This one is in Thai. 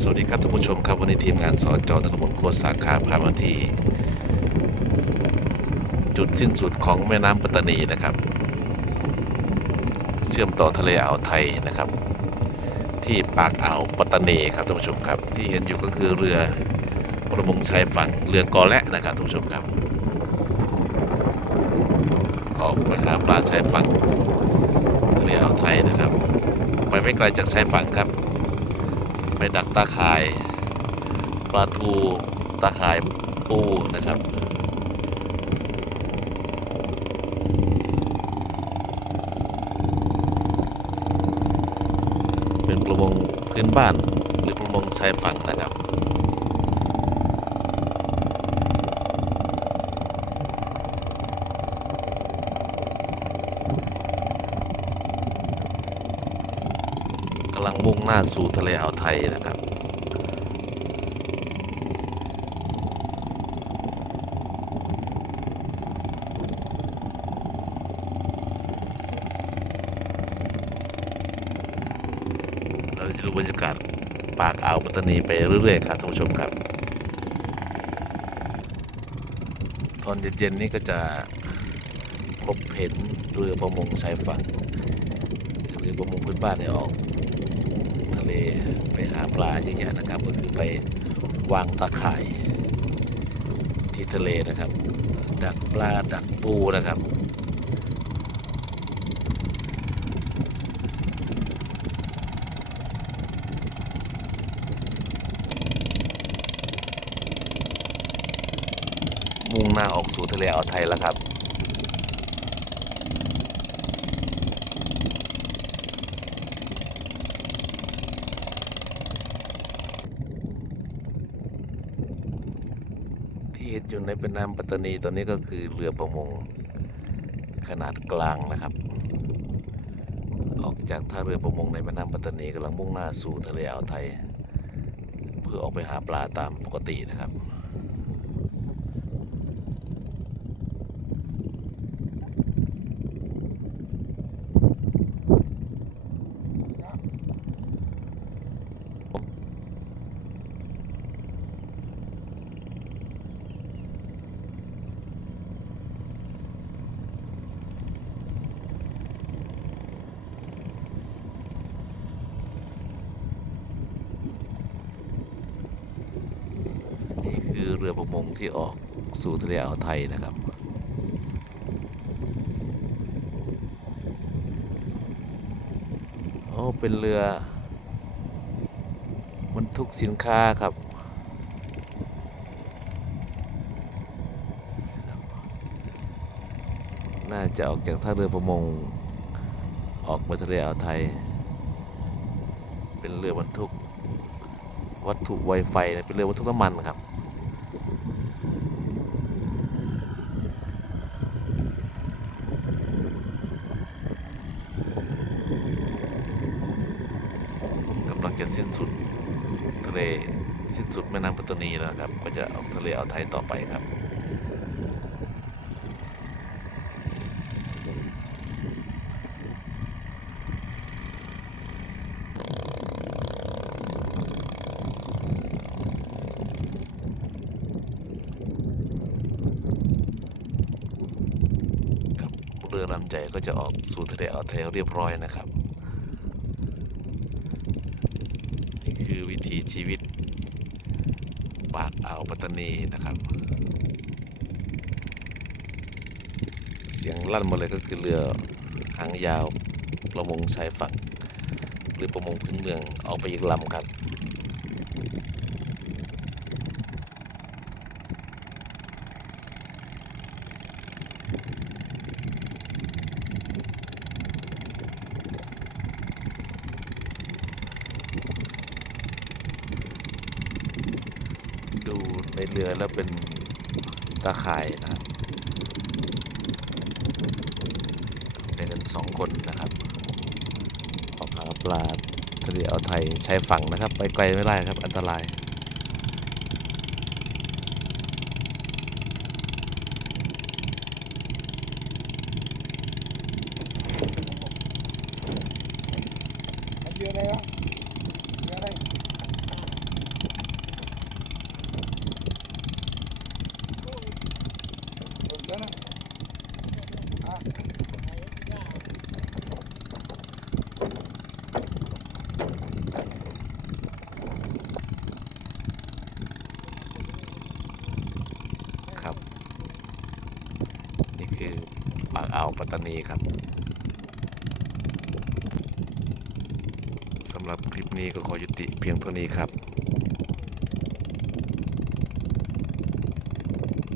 สวัสดีครับท่านผู้ชมครับวันนี้ทีมงานสอจอธนบุญโคตรสาขาพามาที่จุดสิ้นสุดของแม่น้ำปัตตานีนะครับ เชื่อมต่อทะเลอ่าวไทยนะครับ ที่ปากอ่าวปัตตานีครับท่านผู้ชมครับ ที่เห็นอยู่ก็คือเรือประมงชายฝั่งเรือกอและนะครับท่านผู้ชมครับ ออกไปหาปลาชายฝั่งทะเลอ่าวไทยนะครับ ไปไม่ไกลจากชายฝั่งครับ ไปดักตาข่ายปลาทูตาข่ายปูนะครับเป็นประมงพื้นบ้านหรือประมงชายฝั่งนะครับ กำลังมุ่งหน้าสู่ทะเลอ่าวไทยนะครับ เราจะดูบรรยากาศปากอ่าวปัตตานีไปเรื่อยๆครับท่านผู้ชมครับ ตอนเย็นๆนี้ก็จะพบเห็นเรือประมงชายฝั่งเรือประมงพื้นบ้านเนี่ยออก เลไปหาปลาเยอะแยะนะครับ ก็คือไปวางตาข่ายที่ทะเลนะครับ ดักปลาดักปูนะครับมุ่งหน้าออกสู่ทะเลอ่าวไทยแล้วครับ ที่เห็นอยู่ในเป็นน้ำปัตตานีตอนนี้ก็คือเรือประมงขนาดกลางนะครับ ออกจากท่าเรือประมงในแม่น้ำปัตตานีกำลังมุ่งหน้าสู่ทะเลอ่าวไทย เพื่อออกไปหาปลาตามปกตินะครับ นี่คือเรือประมงที่ออกสู่ทะเลอ่าวไทยนะครับโอ้เป็นเรือบรรทุกสินค้าครับ น่าจะออกจากท่าเรือประมง ออกมาทะเลอ่าวไทย เป็นเรือบรรทุกวัตถุไวไฟนะเป็นเรือวัตถุน้ำมันครับ กำลัง จะสิ้นสุดทะเลสิ้นสุดแม่น้ำปัตตานีแล้วนะครับ ก็จะออกทะเลอ่าวไทยต่อไปครับครับเรือลำใหญ่ก็จะออกสู่ทะเลอ่าวไทยเรียบร้อยนะครับ นี่ คือวิถีชีวิต ปากอ่าวปัตตานีนะครับ เสียงลั่นมาเลยก็คือเรือหางยาวประมงชายฝั่ง หรือประมงพื้นเมืองออกไปอีกลำครับ ดูในเรือแล้วเป็นตาข่ายนะครับไปกันสองคนนะครับออกหาปลาทะเลอ่าไทยใชายฝั่งนะครับ ไปไกลไม่ได้ครับ อันตรายเยอะเลยครับเยอะเลย คือ ปากอ่าวปัตตานีครับสำหรับคลิปนี้ก็ขอยุติเพียงเท่านี้ครับ